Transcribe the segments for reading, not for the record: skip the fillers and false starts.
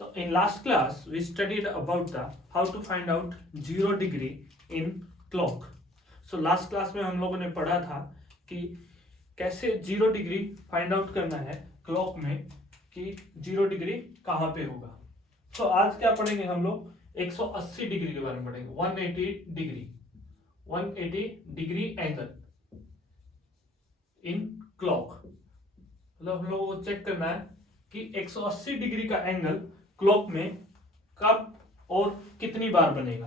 So in last class we studied about the how to find out 0 degree in clock. So last class में हम लोगों ने पढ़ा था कि कैसे 0 डिग्री फाइंड आउट करना है क्लॉक में कि 0 डिग्री कहाँ पे होगा. तो आज क्या पढ़ेंगे हम लोग 180 डिग्री के बारे में पढ़ेंगे. 180 डिग्री एंगल इन क्लॉक. मतलब हम लोगों को चेक करना है कि 180 डिग्री का एंगल क्लॉक में कब और कितनी बार बनेगा.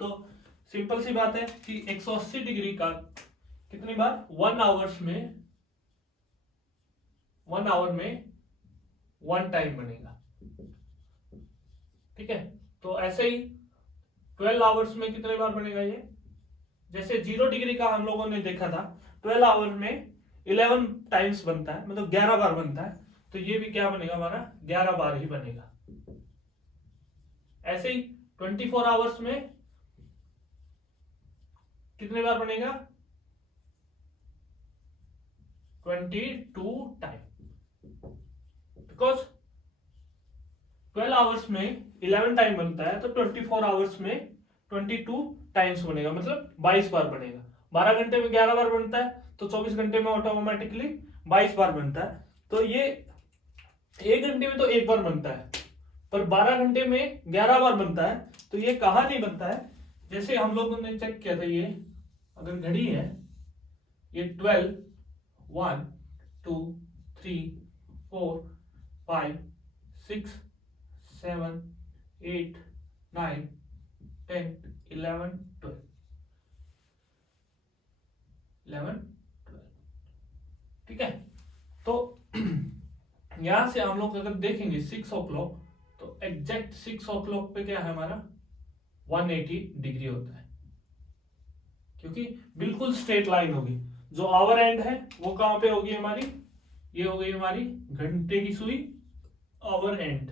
तो सिंपल सी बात है कि 180 डिग्री का कितनी बार 1 आवर में 1 टाइम बनेगा. ठीक है. तो ऐसे ही 12 आवर्स में कितने बार बनेगा ये. जैसे 0 डिग्री का हम लोगों ने देखा था 12 आवर में 11 टाइम्स बनता है, मतलब 11 बार बनता है. तो ये भी क्या बनेगा हमारा 11 बार ही बनेगा. ऐसे ही 24 आवर्स में कितने बार बनेगा 22 टाइम. बिकॉज 12 आवर्स में 11 टाइम बनता है तो 24 आवर्स में 22 टाइम्स बनेगा, मतलब 22 बार बनेगा. 12 घंटे में 11 बार बनता है तो 24 घंटे में ऑटोमेटिकली 22 बार बनता है. तो ये 1 घंटे में तो 1 बार बनता है, पर 12 घंटे में 11 बार बनता है. तो ये कहाँ नहीं बनता है. जैसे हम लोगों ने चेक किया था, ये अगर घड़ी है ये 12 1 2 3 4 5 6 7 8 9 10 11 12. ठीक है. तो यहां से हम लोग अगर देखेंगे 6 o'clock तो एग्जैक्ट 6 o'clock पे क्या है हमारा 180 डिग्री होता है, क्योंकि बिल्कुल स्ट्रेट लाइन होगी. जो आवर एंड है वो कहां पे होगी हमारी, ये हो गई हमारी घंटे की सुई आवर एंड,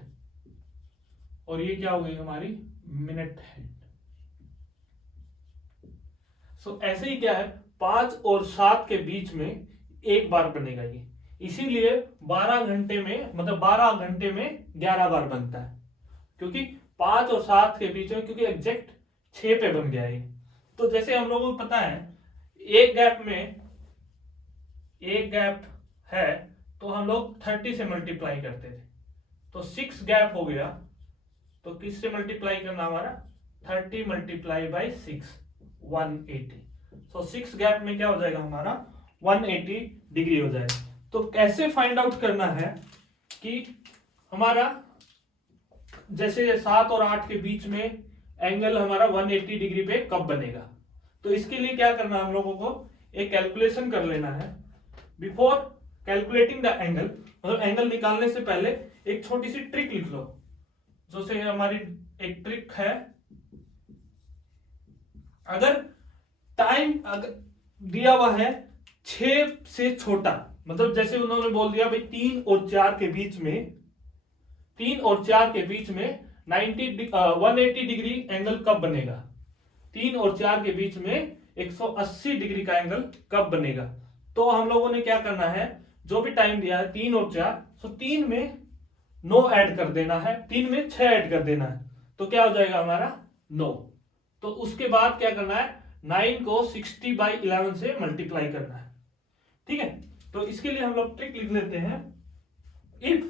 और ये क्या हो गई हमारी मिनट हैंड. सो ऐसे ही क्या है 5 और 7 के बीच में एक बार बनेगा ये. इसीलिए 12 घंटे में, मतलब 12 घंटे में 11 बार बनता है, क्योंकि 5 और 7 के बीच में, क्योंकि एग्जैक्ट 6 पे बन गया ये. तो जैसे हम लोगों को पता है एक गैप है तो हम लोग 30 से मल्टीप्लाई करते थे. तो 6 गैप हो गया तो किससे मल्टीप्लाई करना हमारा 30 मल्टीप्लाई बाई 6 180. सो 6 गैप में क्या हो जाएगा हमारा 180 डिग्री हो जाएगा. तो कैसे फाइंड आउट करना है कि हमारा जैसे 7 और 8 के बीच में एंगल हमारा 180 डिग्री पे कब बनेगा. तो इसके लिए क्या करना है हम लोगों को एक कैलकुलेशन कर लेना है. बिफोर कैलकुलेटिंग द एंगल, मतलब एंगल निकालने से पहले एक छोटी सी ट्रिक लिख लो. जो से हमारी एक ट्रिक है, अगर टाइम अगर दिया हुआ है 6 से छोटा, मतलब जैसे उन्होंने बोल दिया भाई 3 और 4 के बीच में 180 डिग्री एंगल कब बनेगा. 3 और 4 के बीच में 180 डिग्री का एंगल कब बनेगा. तो हम लोगों ने क्या करना है, जो भी टाइम दिया है 3 और 4, सो 3 में 9 ऐड कर देना है, 3 में 6 ऐड कर देना है. तो क्या हो जाएगा हमारा 9. तो उसके बाद क्या करना है 9 को 60/11 से मल्टीप्लाई करना है. ठीक है. तो इसके लिए हम लोग ट्रिक लिख लेते हैं. If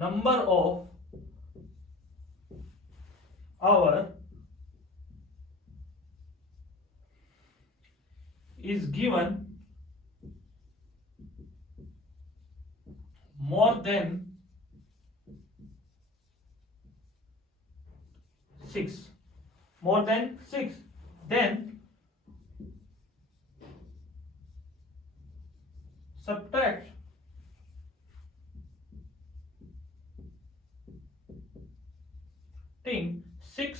number of hour is given more than 6, then subtract 6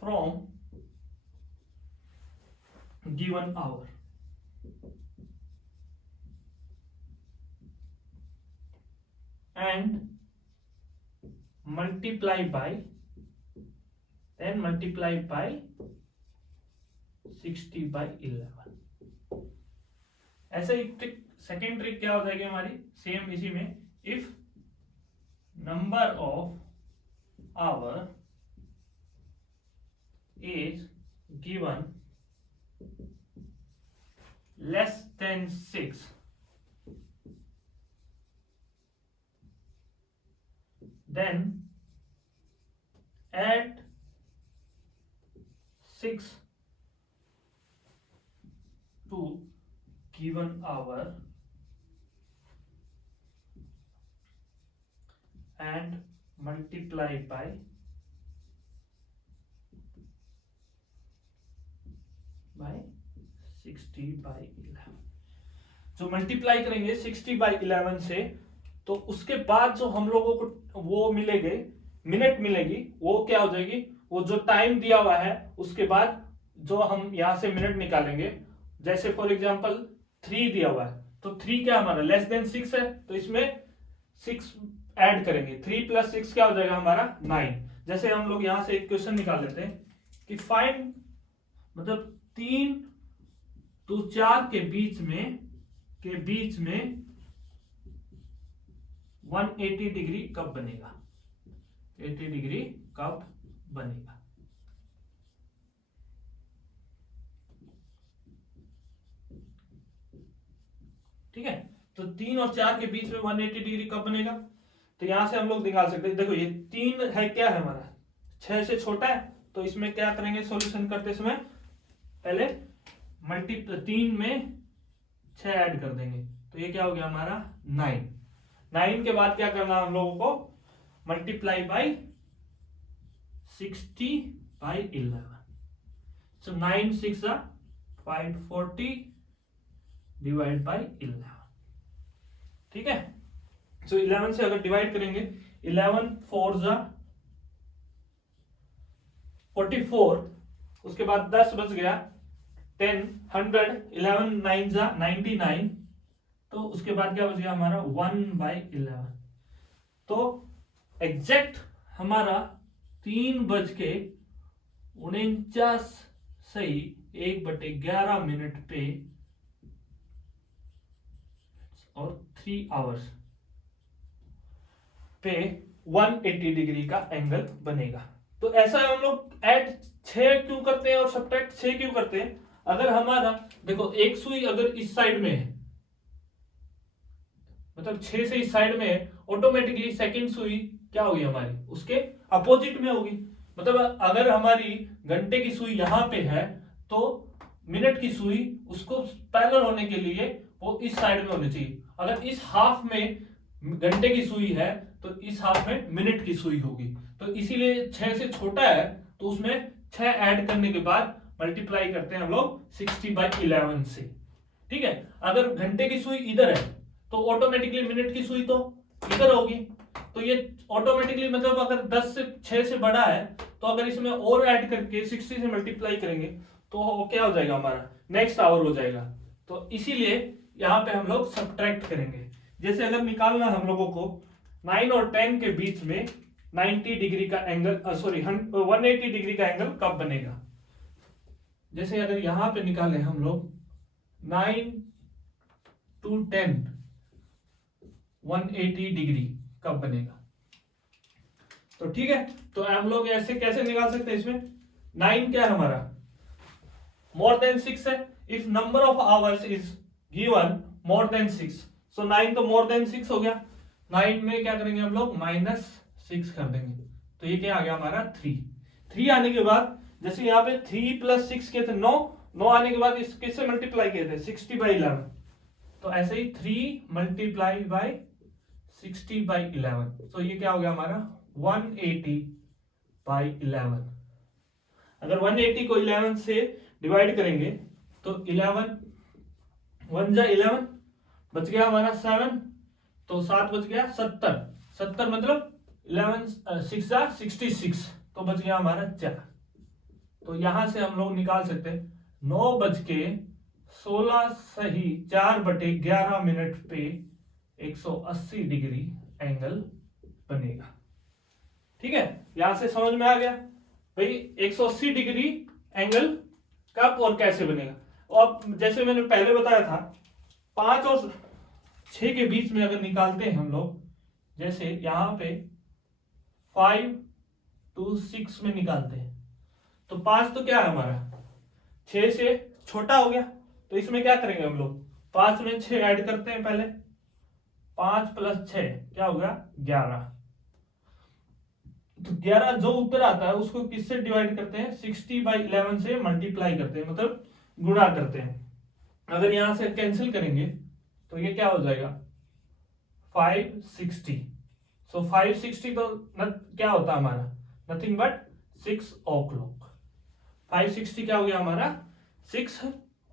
from given hour. And multiply by 60/11. ऐसे ही ट्रिक, सेकेंड ट्रिक क्या हो जाएगी हमारी सेम इसी में. If number of hour is given less than 6, then add 6 to given hour and multiply by 60/11। जो multiply करेंगे 60/11 से, तो उसके बाद जो हम लोगों को वो मिलेंगे, मिनट मिलेगी, वो क्या हो जाएगी, वो जो टाइम दिया हुआ है उसके बाद जो हम यहां से मिनट निकालेंगे। जैसे फॉर एग्जांपल 3 दिया हुआ है, तो 3 क्या हमारा लेस देन 6 है, तो इसमें 6 ऐड करेंगे। 3 + 6 क्या हो जाएगा हमारा 9। जैसे हम लोग यहां से एक क्वेश्चन निकाल लेते हैं कि फाइंड, मतलब 3 to 4 के बीच में 180 डिग्री कब बनेगा, 80 डिग्री कब बनेगा। ठीक है, तो 3 और 4 के बीच में 180 डिग्री कब बनेगा, तो यहां से हम लोग निकाल सकते हैं। देखो ये 3 है, क्या है हमारा 6 से छोटा है, तो इसमें क्या करेंगे सॉल्यूशन करते समय, पहले 3 में 6 ऐड कर देंगे, तो ये क्या हो गया हमारा 9 के बाद क्या करना हम लोगों को, multiply by 60/11। So 9 6 540 divide by 11। ठीक है, सो 11 से अगर डिवाइड करेंगे, 11 4 44, उसके बाद 10 बच गया, 10 100, 11 9 99, तो उसके बाद क्या बच गया हमारा 1/11। तो एग्जैक्ट हमारा 3:49 सही 1/11 मिनट पे और 3 आवर्स पे 180 डिग्री का एंगल बनेगा। तो ऐसा हम लोग ऐड 6 क्यों करते हैं और सब्ट्रैक्ट 6 क्यों करते हैं, अगर हमारा देखो एक सुई अगर इस साइड में है, मतलब 6 से इस साइड में है, ऑटोमेटिकली सेकंड सुई क्या होगी हमारी उसके अपोजिट में होगी। मतलब अगर हमारी घंटे की सुई यहां पे है, तो मिनट की सुई उसको पैरेलल होने के लिए वो इस साइड में होनी चाहिए। अगर इस हाफ में घंटे की सुई है, तो इस हाफ में मिनट की सुई होगी। तो इसीलिए 6 से छोटा है, तो उसमें 6 ऐड करने के बाद मल्टीप्लाई करते हैं हम लोग 60/11 से। ठीक है, अगर घंटे की सुई इधर है, तो ऑटोमेटिकली मिनट की सुई तो इधर होगी। तो ये ऑटोमेटिकली, मतलब अगर 10 से 6 से बड़ा है, तो अगर इसमें और ऐड करके 60 से मल्टीप्लाई करेंगे, तो क्या हो जाएगा हमारा नेक्स्ट आवर हो जाएगा। तो इसीलिए यहां पे हम लोग सब्ट्रैक्ट करेंगे। जैसे अगर निकालना हम लोगों को 9 और 10 के बीच में 90 डिग्री का एंगल, 180 डिग्री का एंगल कब बनेगा। जैसे अगर यहां पे निकाले हम लोग 9 to 10 180 डिग्री कब बनेगा। तो ठीक है, तो हम लोग ऐसे कैसे निकाल सकते हैं, इसमें 9 क्या है हमारा मोर देन 6 है। If number of hours is given more than 6, सो 9 तो मोर देन 6 हो गया। 9 में क्या करेंगे हम लोग -6 कर देंगे, तो ये क्या आ गया हमारा 3 आने के बाद, जैसे यहाँ पे 3 + 6 के थे 9 आने के बाद इस किससे मल्टीप्लाई किए थे 60/11, तो ऐसे ही 3 मल्टीप्लाई बाई 60/11, तो ये क्या हो गया हमारा 180/11। अगर 180 को 11 से डिवाइड करेंगे, तो 11 1 जा 11, बच गया हमारा 7, तो 7 बच गया 70 मतलब 11 6 जा 66, तो बच गया हमारा 4। तो यहां से हम लोग निकाल सकते हैं 9:16 सही 4/11 मिनट पे 180 डिग्री एंगल बनेगा। ठीक है, यहां से समझ में आ गया भाई 180 डिग्री एंगल कब और कैसे बनेगा। और जैसे मैंने पहले बताया था 5 और 6 के बीच में अगर निकालते हैं हम लोग, जैसे यहाँ पे 5 to 6 में निकालते हैं तो 5 तो क्या है हमारा 6 से छोटा हो गया, तो इसमें क्या करेंगे हम लोग 5 में 6 ऐड करते हैं पहले, 5 + 6 क्या हो गया 11। तो 11 जो उत्तर आता है उसको किससे डिवाइड करते हैं 60/11 से मल्टीप्लाई करते हैं, मतलब गुणा करते हैं। अगर यहां से कैंसिल करेंगे तो ये क्या हो जाएगा 560। सो 560 तो क्या होता है हमारा नथिंग बट 6 o'clock। 560 क्या हो गया हमारा 6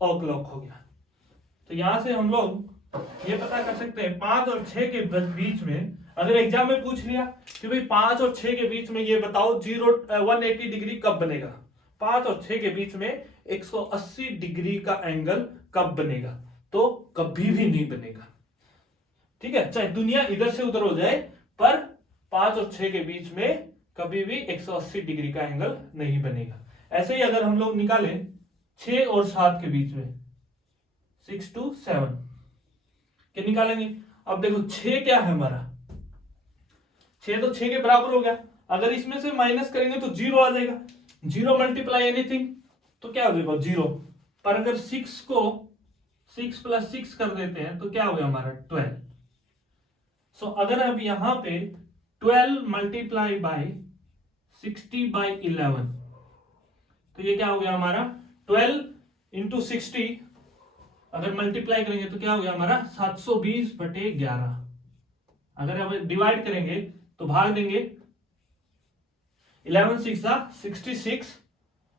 o'clock हो गया। तो यहां से हम लोग ये पता कर सकते हैं 5 और 6 के बीच में, अगर एग्जाम में पूछ लिया कि भाई 5 और 6 के बीच में ये बताओ 180 डिग्री कब बनेगा, 5 और 6 के बीच में 180 डिग्री का एंगल कब बनेगा, तो कभी भी नहीं बनेगा। ठीक है, चाहे दुनिया इधर से उधर हो जाए पर 5 और 6 के बीच में कभी भी 180 डिग्री का एंगल नहीं बनेगा। ऐसे ही अगर हम लोग निकालें 6 और 7 के बीच में 6 to 7 क्या निकालेंगे। अब देखो 6 क्या है हमारा 6 तो 6 के बराबर हो गया, अगर इसमें से माइनस करेंगे तो 0 आ जाएगा, 0 मल्टीप्लाई एनीथिंग तो क्या हो जाएगा 0। पर अगर 6 को 6 + 6 कर देते हैं तो क्या हो गया हमारा 12। सो अगर अब यहां पे 12 मल्टीप्लाई बाय 60/11 तो ये क्या हो गया हमारा 12 × 60 अगर मल्टीप्लाई करेंगे तो क्या हो गया हमारा 720/11। अगर अब डिवाइड करेंगे तो भाग देंगे 11 6 66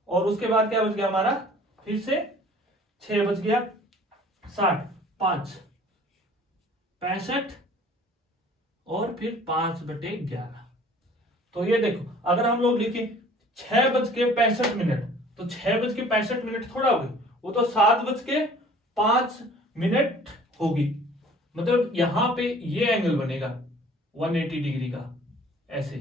और उसके बाद क्या बच गया हमारा फिर से 6 बच गया 60 5 65 और फिर 5/11। तो ये देखो अगर हम लोग लिखें 6:65 तो 6:65 थोड़ा होगी, वो तो 7:05 होगी, मतलब यहां पे ये एंगल बनेगा 180 डिग्री का, ऐसे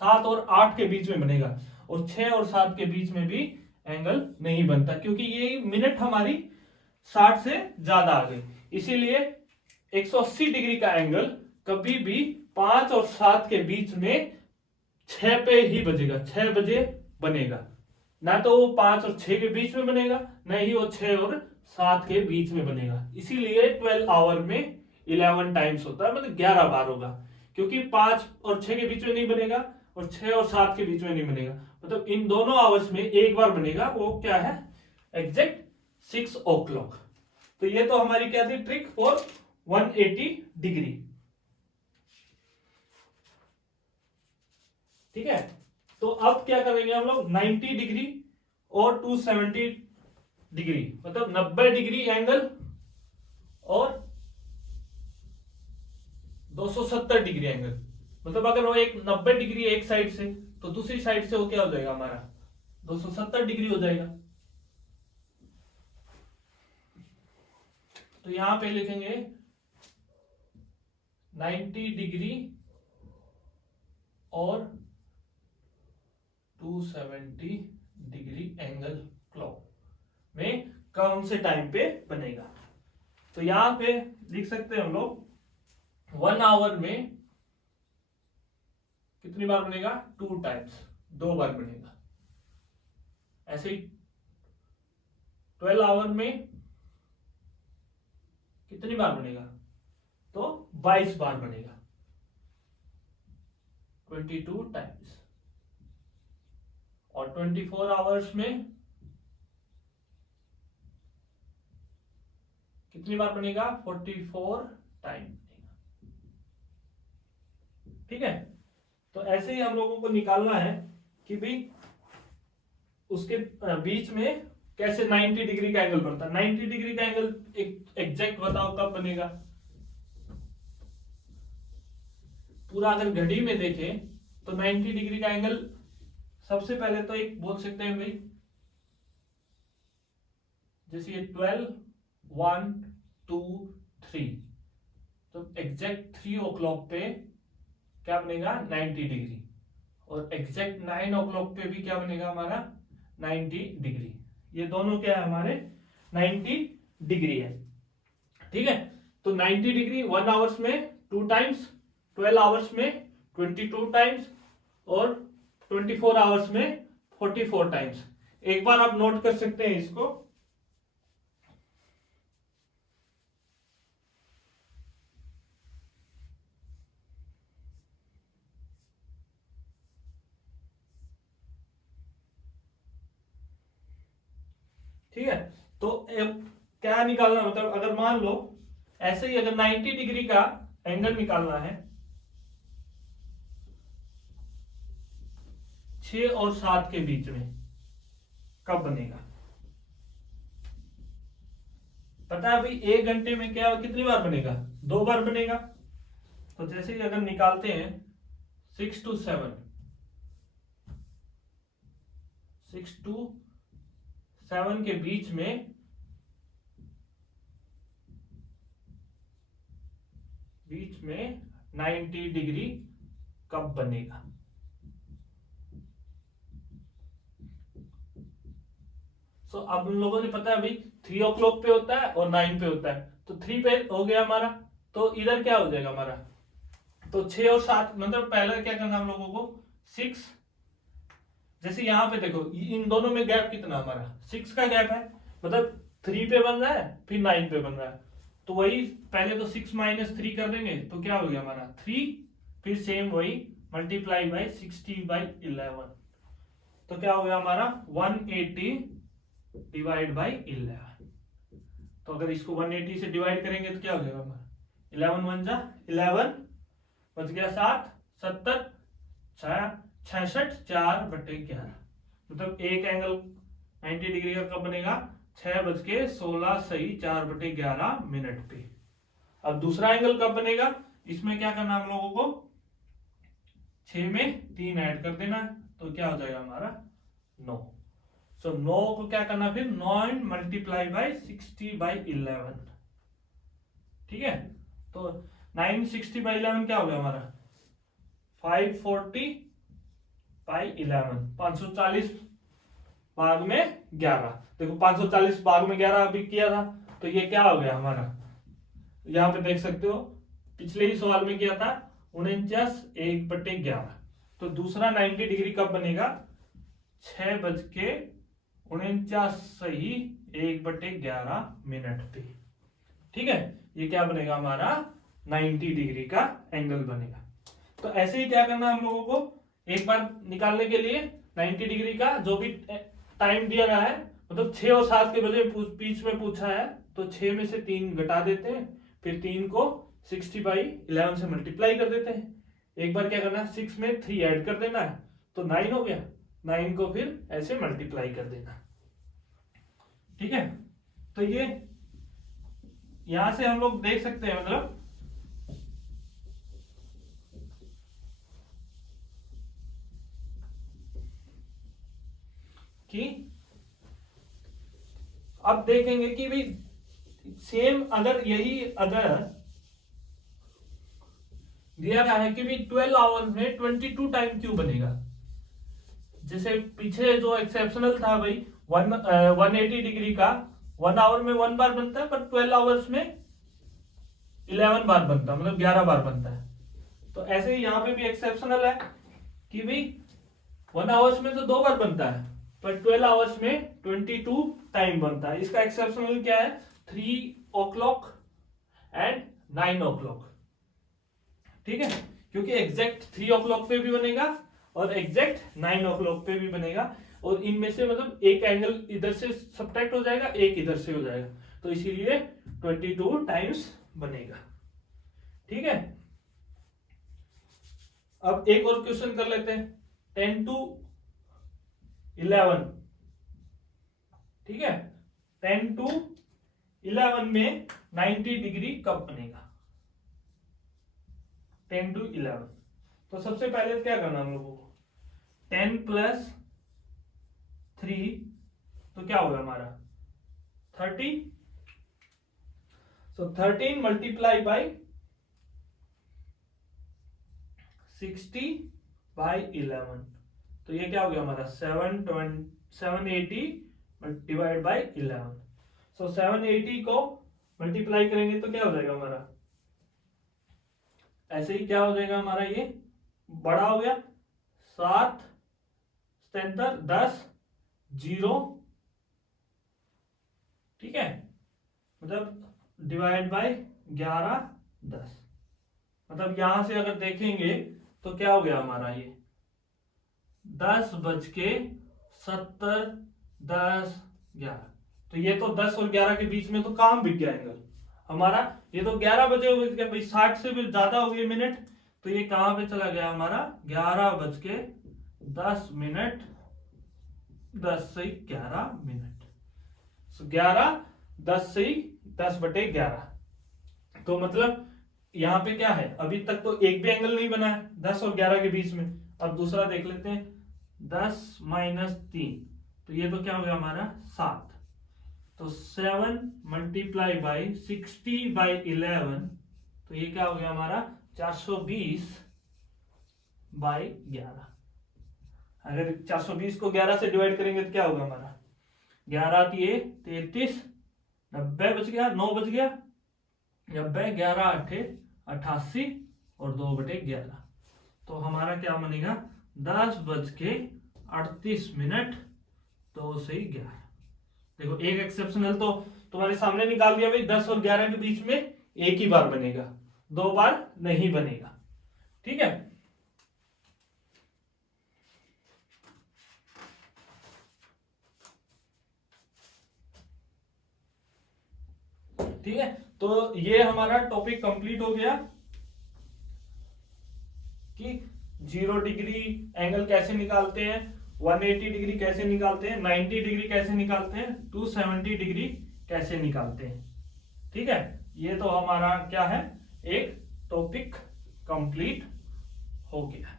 7 और 8 के बीच में बनेगा, और 6 और 7 के बीच में भी एंगल नहीं बनता क्योंकि ये मिनट हमारी 60 से ज्यादा आ गई, इसीलिए 180 डिग्री का एंगल कभी भी 5 और 7 के बीच में 6 पे ही बजेगा, 6 बजे बनेगा, ना तो वो 5 और 6 के बीच में बनेगा, ना ही वो 6 और 7 के बीच में बनेगा। इसीलिए 12 आवर में 11 टाइम्स होता है, मतलब 11 बार होगा, क्योंकि 5 और 6 के बीच में नहीं बनेगा और 6 और 7 के बीच में नहीं बनेगा, मतलब इन दोनों आवर्स में एक बार बनेगा, वो क्या है एग्जैक्ट 6 o'clock। तो ये तो हमारी क्या थी ट्रिक फॉर 180 डिग्री। ठीक है, तो अब क्या करेंगे हम लोग 90 डिग्री और 270 डिग्री, मतलब 90 डिग्री एंगल और 270 डिग्री एंगल, मतलब अगर वो एक 90 डिग्री एक साइड से तो दूसरी साइड से वो क्या हो जाएगा हमारा 270 डिग्री हो जाएगा। तो यहां पे लिखेंगे 90 डिग्री और 270 डिग्री एंगल क्लॉक में कौन से टाइम पे बनेगा। तो यहां पे लिख सकते हैं हम लोग 1 आवर में कितनी बार बनेगा 2 टाइम्स, 2 बार बनेगा। ऐसे ही 12 आवर में कितनी बार बनेगा तो 22 बार बनेगा, 22 टाइम्स। और 24 आवर्स में कितनी बार बनेगा 44 टाइम। ठीक है, तो ऐसे ही हम लोगों को निकालना है कि भाई उसके बीच में कैसे 90 डिग्री का एंगल बनता है। 90 डिग्री का एंगल एग्जैक्ट बताओ कब बनेगा। पूरा अगर घड़ी में देखें तो 90 डिग्री का एंगल सबसे पहले तो एक बोल सकते हैं भाई, जैसे ये 12 1 2 3, तो एग्जैक्ट 3 o'clock पे क्या बनेगा 90 डिग्री, और एग्जैक्ट 9 o'clock पे भी क्या बनेगा हमारा 90 डिग्री। ये दोनों क्या है हमारे 90 डिग्री है। ठीक है, तो 90 डिग्री 1 आवर्स में 2 टाइम्स, 12 आवर्स में 22 टाइम्स और 24 आवर्स में 44 टाइम्स। एक बार आप नोट कर सकते हैं इसको। ठीक है, तो क्या निकालना, मतलब अगर मान लो ऐसे ही अगर 90 डिग्री का एंगल निकालना है 6 और 7 के बीच में, कब बनेगा? पता है अभी 1 घंटे में क्या कितनी बार बनेगा? 2 बार बनेगा। तो जैसे ही अगर निकालते हैं 6 to 7, 6 to 7 के बीच में 90 डिग्री कब बनेगा? सो अब उन लोगों ने पता है अभी 3 o'clock पे होता है और 9 पे होता है, तो 3 पे हो गया हमारा, तो इधर क्या हो जाएगा हमारा? तो 6 और 7, मतलब पहले क्या करना हम लोगों को 6, जैसे यहाँ पे देखो इन दोनों में गैप कितना हमारा 6 का गैप है, मतलब 3 पे बन रहा है फिर 9 पे बन रहा है, तो वही पहले तो 6 - 3 कर देंगे तो क्या हो गया हमारा 3, फिर सेम वही मल्टीप्लाई बाई 60/11, तो क्या हो गया हमारा 180 डिवाइड बाई 11। तो अगर इसको 180 से डिवाइड करेंगे तो क्या हो जाएगा हमारा 11 1 जा 11 बच गया 7 70 66 4/11, मतलब एक एंगल 90 डिग्री का कब बनेगा? 6:16 सही 4/11 मिनट पे। अब दूसरा एंगल कब बनेगा? इसमें क्या करना हम लोगों को 6 में 3 ऐड कर देना है, तो क्या हो जाएगा हमारा 9। सो 9 को क्या करना फिर 9 मल्टीप्लाई बाई 60/11। ठीक है, तो 960/11 क्या हो गया हमारा 540/11, 540 भाग में 11। देखो 540 भाग में 11 अभी किया था, तो ये क्या हो गया हमारा, यहाँ पे देख सकते हो पिछले ही सवाल में किया था 49 1/11। तो दूसरा 90 डिग्री कब बनेगा 6:49 सही 1/11 मिनट पे। ठीक है, ये क्या बनेगा हमारा 90 डिग्री का एंगल बनेगा। तो ऐसे ही क्या करना हम लोगों को, एक बार निकालने के लिए 90 डिग्री का जो भी टाइम दिया रहा है, मतलब 6 और 7 के बजे बीच में पूछा है, तो 6 में से 3 घटा देते हैं, फिर 3 को 60/11 से मल्टीप्लाई कर देते हैं। एक बार क्या करना है 6 में 3 ऐड कर देना है, तो 9 हो गया, 9 को फिर ऐसे मल्टीप्लाई कर देना। ठीक है, तो ये यहां से हम लोग देख सकते हैं, मतलब कि अब देखेंगे कि भी सेम अगर यही अगर दिया रहा है कि भी 12 आवर्स में 22 टाइम क्यों बनेगा, जैसे पीछे जो एक्सेप्शनल था भाई 180 डिग्री का 1 आवर में 1 बार बनता है, पर 12 आवर्स में 11 बार बनता है, मतलब 11 बार बनता है। तो ऐसे ही यहाँ पे भी एक्सेप्शनल है कि भाई 1 आवर्स में तो 2 बार बनता है, पर 12 आवर्स में 22 टाइम बनता है। इसका एक्सेप्शनल क्या है 3 o'clock एंड 9 o'clock। ठीक है, क्योंकि एग्जैक्ट 3 o'clock पे भी बनेगा और एग्जैक्ट 9 o'clock पे भी बनेगा, और इनमें से मतलब एक एंगल इधर से सब्ट्रैक्ट हो जाएगा, एक इधर से हो जाएगा, तो इसीलिए 22 टाइम्स बनेगा। ठीक है, अब एक और क्वेश्चन कर लेते हैं 10 to 11। ठीक है, 10 to 11 में 90 डिग्री कब बनेगा 10 to 11। तो सबसे पहले क्या करना हम लोगों को 10 + 3, तो क्या होगा हमारा 30। सो 13 मल्टीप्लाई बाई 60/11, तो ये क्या हो गया हमारा 780 डिवाइड बाई 11। सो 780 को मल्टीप्लाई करेंगे तो क्या हो जाएगा हमारा ऐसे ही क्या हो जाएगा हमारा, ये बड़ा हो गया 7 77 10 0, ठीक है, मतलब डिवाइड बाय 11 10, मतलब यहां से अगर देखेंगे तो क्या हो गया हमारा, ये 10:70 10 11, तो ये तो 10 और 11 के बीच में तो काम बिक गया एंगल हमारा। ये तो 11 बजे हो गया भाई, 60 से भी ज्यादा हो गए मिनट, तो ये कहां पे चला गया हमारा, 11:10 मिनट 10 से 11 मिनट, 11 10 से 10/11। तो मतलब यहाँ पे क्या है, अभी तक तो एक भी एंगल नहीं बना है 10 और 11 के बीच में। अब दूसरा देख लेते हैं, 10 - 3, तो ये तो क्या हो गया हमारा 7, तो 7 × 60/11, तो ये क्या हो गया हमारा 420/11। अगर 420 को 11 से डिवाइड करेंगे तो क्या होगा हमारा, 11 × 33, 90 बच गया, 9 बच गया, 90 11 8 88 और 2/11, तो हमारा क्या बनेगा 10:38 मिनट 2 से 11। देखो एक एक्सेप्शनल तो तुम्हारे सामने निकाल दिया भाई, 10 और 11 के बीच में एक ही बार बनेगा, 2 बार नहीं बनेगा, ठीक है। ठीक है, तो ये हमारा टॉपिक कंप्लीट हो गया कि 0 डिग्री एंगल कैसे निकालते हैं, 180 डिग्री कैसे निकालते हैं, 90 डिग्री कैसे निकालते हैं, 270 डिग्री कैसे निकालते हैं, ठीक है। ये तो हमारा क्या है, एक टॉपिक कंप्लीट हो गया।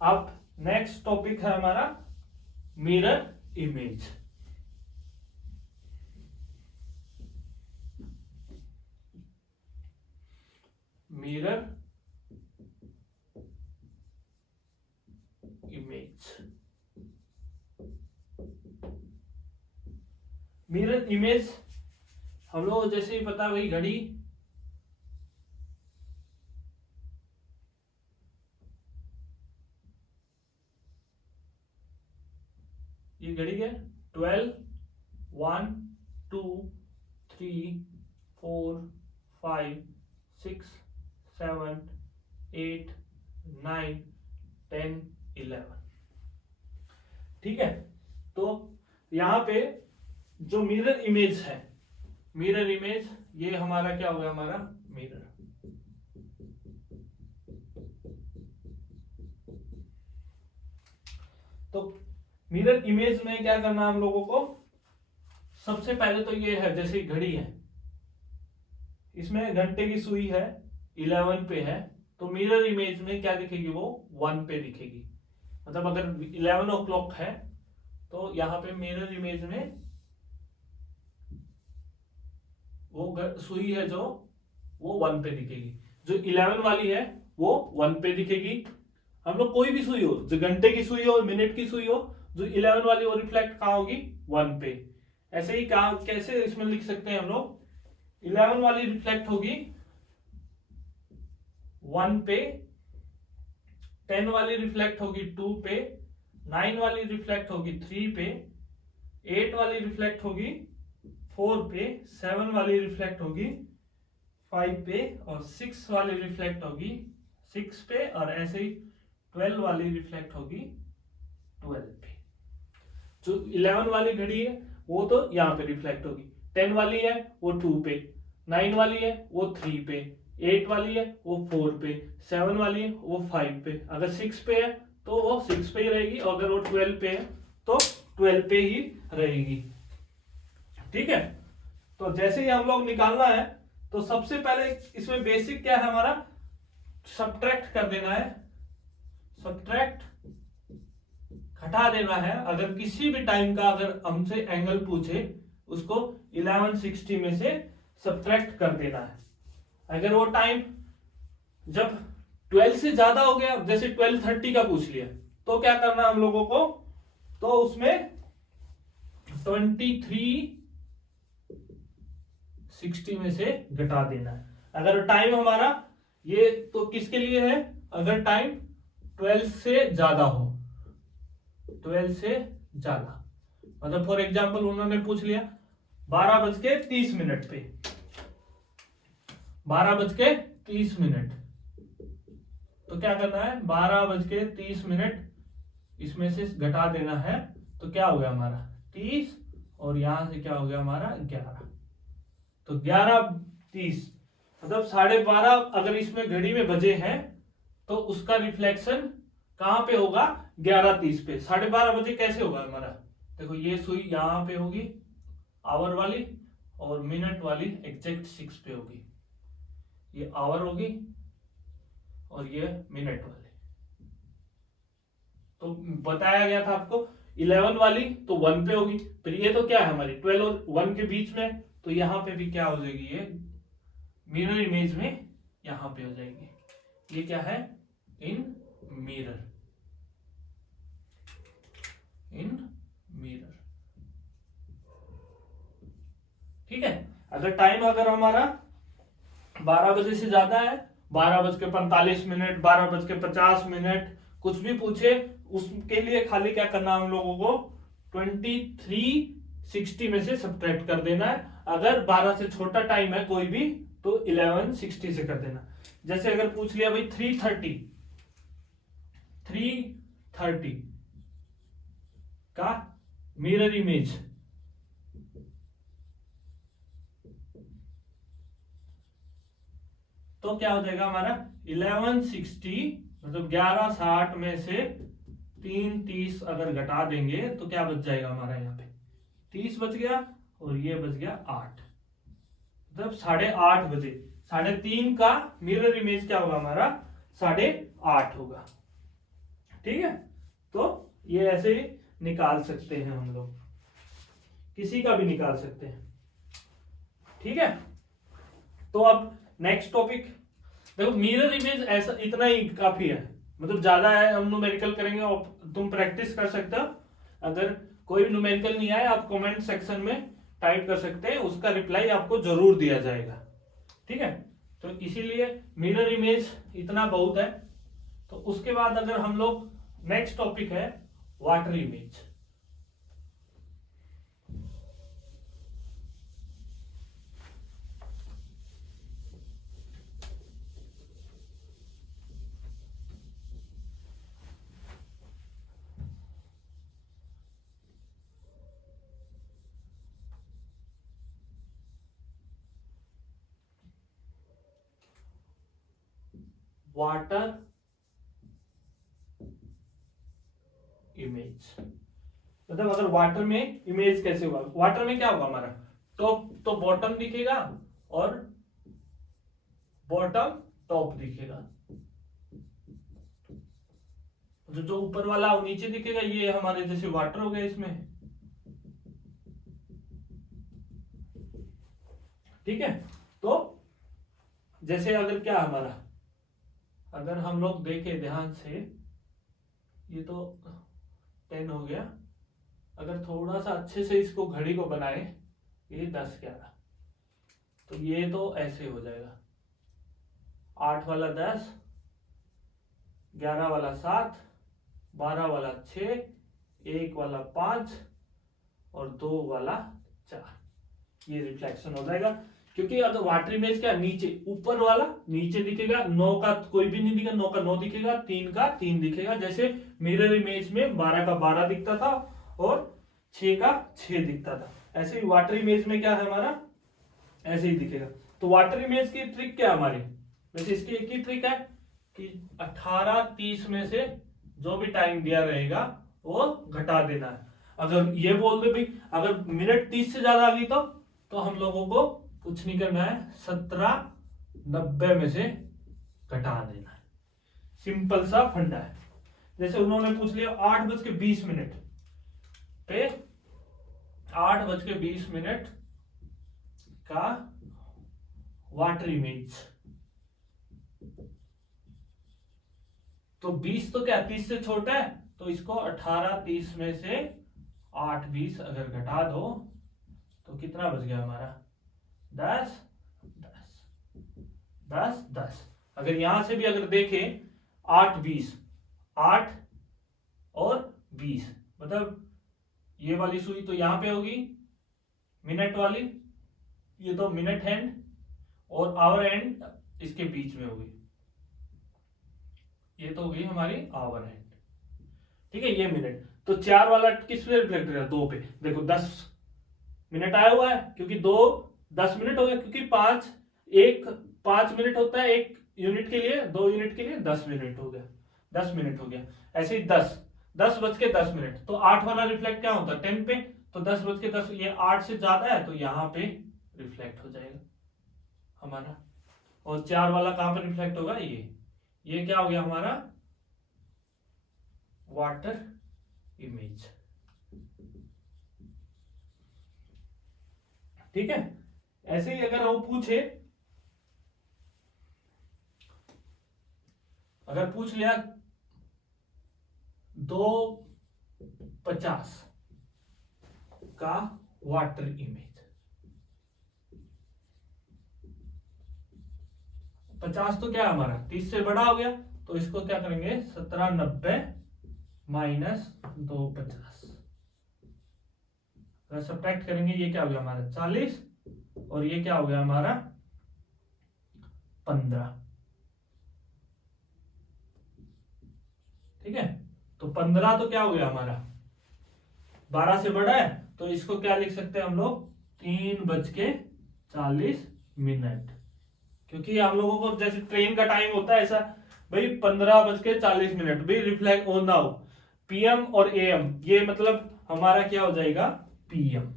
अब नेक्स्ट टॉपिक है हमारा mirror image. Mirror image, mirror image हम लोग जैसे ही पता वही घड़ी, ये घड़ी है 12 1 2 3 4 5 6 7 8 9 10 11, ठीक है। तो यहां पे जो मिरर इमेज है, मिरर इमेज ये हमारा क्या होगा, हमारा मिरर, तो मिरर इमेज में क्या करना हम लोगों को, सबसे पहले तो ये है जैसे घड़ी है, इसमें घंटे की सुई है 11 पे है, तो मिरर इमेज में क्या दिखेगी, वो 1 पे दिखेगी। मतलब अगर 11 o'clock है तो यहाँ पे मिरर इमेज में वो सुई है जो वो 1 पे दिखेगी, जो 11 वाली है वो 1 पे दिखेगी। हम लोग कोई भी सुई हो, जो घंटे की सुई हो, मिनट की सुई हो, जो 11 वाली वो रिफ्लेक्ट कहाँ होगी, 1 पे। ऐसे ही कहा कैसे इसमें लिख सकते हैं हम लोग, 11 वाली रिफ्लेक्ट होगी 1 पे, 10 वाली रिफ्लेक्ट होगी 2 पे, 9 वाली रिफ्लेक्ट होगी 3 पे, 8 वाली रिफ्लेक्ट होगी 4 पे, 7 वाली रिफ्लेक्ट होगी 5 पे, और 6 वाली रिफ्लेक्ट होगी 6 पे, और ऐसे ही 12 वाली रिफ्लेक्ट होगी 12 पे। जो 11 वाली घड़ी है वो तो यहाँ पे रिफ्लेक्ट होगी, 10 वाली है वो 2 पे, 9 वाली है वो 3 पे, 8 वाली है वो 4 पे, 7 वाली है वो 5 पे। अगर 6 पे है तो वो 6 पे ही रहेगी, और अगर वो 12 पे है तो 12 पे ही रहेगी, ठीक है। तो जैसे ही हम लोग निकालना है तो सबसे पहले इसमें बेसिक क्या है हमारा, सब्ट्रैक्ट कर देना है, सब्ट्रैक्ट घटा देना है। अगर किसी भी टाइम का अगर हमसे एंगल पूछे उसको 1160 में से सब्ट्रैक्ट कर देना है। अगर वो टाइम जब 12 से ज्यादा हो गया, जैसे 12:30 का पूछ लिया, तो क्या करना हम लोगों को, तो उसमें 2360 में से घटा देना है। अगर टाइम हमारा ये तो किसके लिए है, अगर टाइम 12 से ज्यादा हो, 12 से ज्यादा, मतलब फॉर एग्जाम्पल उन्होंने पूछ लिया 12:30 पे, 12:30, तो क्या करना है, 12:30 इसमें से घटा देना है, तो क्या हो गया हमारा 30, और यहां से क्या हो गया हमारा 11, तो 11:30 मतलब 12:30 अगर इसमें घड़ी में बजे हैं तो उसका रिफ्लेक्शन कहां पे होगा, 11:30 पे। 12:30 बजे कैसे होगा हमारा, देखो ये सुई यहां पे होगी आवर वाली, और मिनट वाली एग्जैक्ट 6 पे होगी, ये आवर होगी और ये मिनट वाली। तो बताया गया था आपको 11 वाली तो 1 पे होगी, फिर ये तो क्या है हमारी 12 और 1 के बीच में, तो यहां पे भी क्या हो जाएगी, ये मिरर इमेज में यहां पे हो जाएगी। ये क्या है, इन मिरर, इन मिरर, ठीक है। अगर टाइम अगर हमारा 12 बजे से ज्यादा है, 12:45, 12:50, कुछ भी पूछे उसके लिए खाली क्या करना हम लोगों को 2360 में से सब्ट्रैक्ट कर देना है। अगर 12 से छोटा टाइम है कोई भी तो 1160 से कर देना। जैसे अगर पूछ लिया भाई 330 का मिरर इमेज, तो क्या हो जाएगा हमारा 1160, मतलब 1160 में से 330 अगर घटा देंगे तो क्या बच जाएगा हमारा, यहाँ पे 30 बच गया और ये बच गया 8, मतलब 8:30 बजे, 3:30 का मिरर इमेज क्या होगा हमारा 8:30 होगा, ठीक है। तो ये ऐसे ही निकाल सकते हैं हम लोग, किसी का भी निकाल सकते हैं, ठीक है। तो अब नेक्स्ट टॉपिक देखो, मिरर इमेज ऐसा इतना ही काफी है, मतलब ज्यादा है, हम न्यूमेरिकल करेंगे और तुम प्रैक्टिस कर सकते हो। अगर कोई भी न्यूमेरिकल नहीं आए आप कमेंट सेक्शन में टाइप कर सकते हैं, उसका रिप्लाई आपको जरूर दिया जाएगा, ठीक है। तो इसीलिए मिरर इमेज इतना बहुत है। तो उसके बाद अगर हम लोग नेक्स्ट टॉपिक है वाटर इमेज। वाटर इमेज मतलब अगर वाटर में इमेज कैसे होगा, वाटर में क्या होगा हमारा, टॉप तो बॉटम दिखेगा और बॉटम टॉप दिखेगा, जो ऊपर वाला नीचे दिखेगा, ये हमारे जैसे वाटर हो गया इसमें, ठीक है। तो जैसे अगर क्या हमारा, अगर हम लोग देखें ध्यान से, ये तो 10 हो गया, अगर थोड़ा सा अच्छे से इसको घड़ी को बनाए, ये 10-11, तो ये तो ऐसे हो जाएगा, 8 वाला 10, 11 वाला 7, 12 वाला 6, 1 वाला 5 और 2 वाला 4, ये रिफ्लेक्शन हो जाएगा। क्योंकि अगर वाटर इमेज क्या नीचे, ऊपर वाला नीचे दिखेगा, 9 का कोई भी नहीं दिखेगा, 9 का 9 दिखेगा, 3 का 3 दिखेगा, जैसे मिरर इमेज में 12 का 12 दिखता था और 6 का 6 दिखता था, ऐसे ही वाटर इमेज में क्या है हमारा, ऐसे ही दिखेगा। तो वाटर इमेज की ट्रिक क्या हमारी, वैसे इसकी एक ही ट्रिक है कि 18:30 में से जो भी टाइम दिया रहेगा वो घटा देना है। अगर ये बोल दे भाई अगर मिनट 30 से ज्यादा आ गई तो हम लोगों को कुछ नहीं करना है, 17:90 में से घटा देना है, सिंपल सा फंडा है। जैसे उन्होंने पूछ लिया 8:20 पे 8:20 का वाटर इमेज, तो 20 तो क्या 30 से छोटा है, तो इसको 18:30 में से 8 20 अगर घटा दो तो कितना बच गया हमारा 10 10 10 10। अगर यहां से भी अगर देखें 8 20 8 और 20 मतलब ये वाली सुई तो यहां पे होगी मिनट वाली, ये तो मिनट हैंड और आवर हैंड इसके बीच में होगी, ये तो होगी हमारी आवर हैंड। ठीक है, ये मिनट तो 4 वाला किस पे रिफ्लेक्ट करेगा 2 पे। देखो 10 मिनट आया हुआ है क्योंकि 2 10 मिनट हो गया, क्योंकि 5 मिनट होता है एक यूनिट के लिए, 2 यूनिट के लिए 10 मिनट हो गया, 10 मिनट हो गया। ऐसे ही 10 बज के 10 मिनट तो 8 वाला रिफ्लेक्ट क्या होता है 10 पे, तो 10 बज के 10 ये 8 से ज्यादा है तो यहां पे रिफ्लेक्ट हो जाएगा हमारा। और 4 वाला कहां पर रिफ्लेक्ट होगा, ये क्या हो गया हमारा वाटर इमेज। ठीक है, ऐसे ही अगर वो पूछे, अगर पूछ लिया 250 का वाटर इमेज, 50 तो क्या है हमारा 30 से बड़ा हो गया, तो इसको क्या करेंगे 1790 माइनस 250, अगर सब्ट्रैक्ट करेंगे ये क्या हो गया हमारा 40 और ये क्या हो गया हमारा 15। ठीक है, तो 15 तो क्या हो गया हमारा 12 से बड़ा है, तो इसको क्या लिख सकते हैं हम लोग 3:40, क्योंकि हम लोगों को जैसे ट्रेन का टाइम होता है ऐसा भाई 15:40 भाई रिफ्लेक्ट होना हो पीएम और एएम, ये मतलब हमारा क्या हो जाएगा पीएम।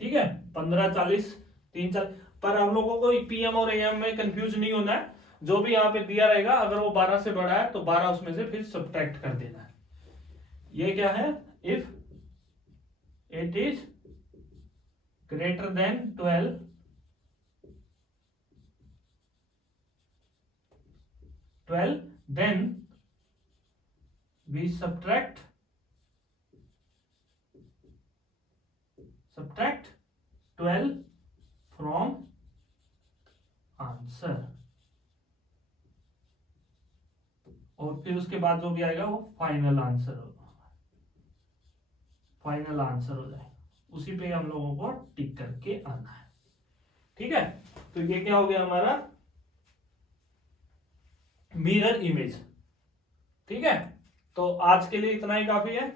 ठीक है, 15:40 3:40, पर हम लोगों को पीएम और एएम में कंफ्यूज नहीं होना है, जो भी यहाँ पे दिया रहेगा अगर वो 12 से बड़ा है तो 12 उसमें से फिर सब्ट्रैक्ट कर देना है। ये क्या है if it is greater than 12 then we subtract 12 from answer, और फिर उसके बाद जो भी आएगा वो फाइनल आंसर होगा, फाइनल आंसर हो जाए, उसी पे हम लोगों को टिक करके आना है। ठीक है, तो ये क्या हो गया हमारा मिरर इमेज। ठीक है, तो आज के लिए इतना ही काफी है,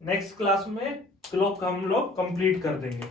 नेक्स्ट क्लास में क्लॉक हम लोग कंप्लीट कर देंगे।